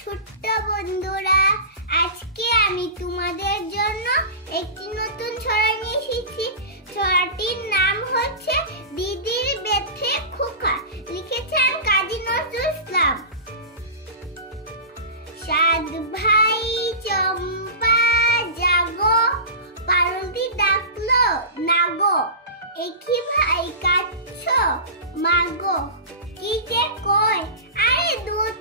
ছোট্ট বন্ধুরা, আজকে আমি তোমাদের জন্য একটি নতুন ছড়া নিয়ে এসেছি। ছড়াটির নাম হচ্ছে দিদির বেথে খোকা, লিখেছেন কাজী নজরুল ইসলাম। সাত ভাই চম্পা জাগো, পারদি ডাকলো নাগো, একই ভাই কাচ্ছ মাগো, কি যে কয় আরে দুধ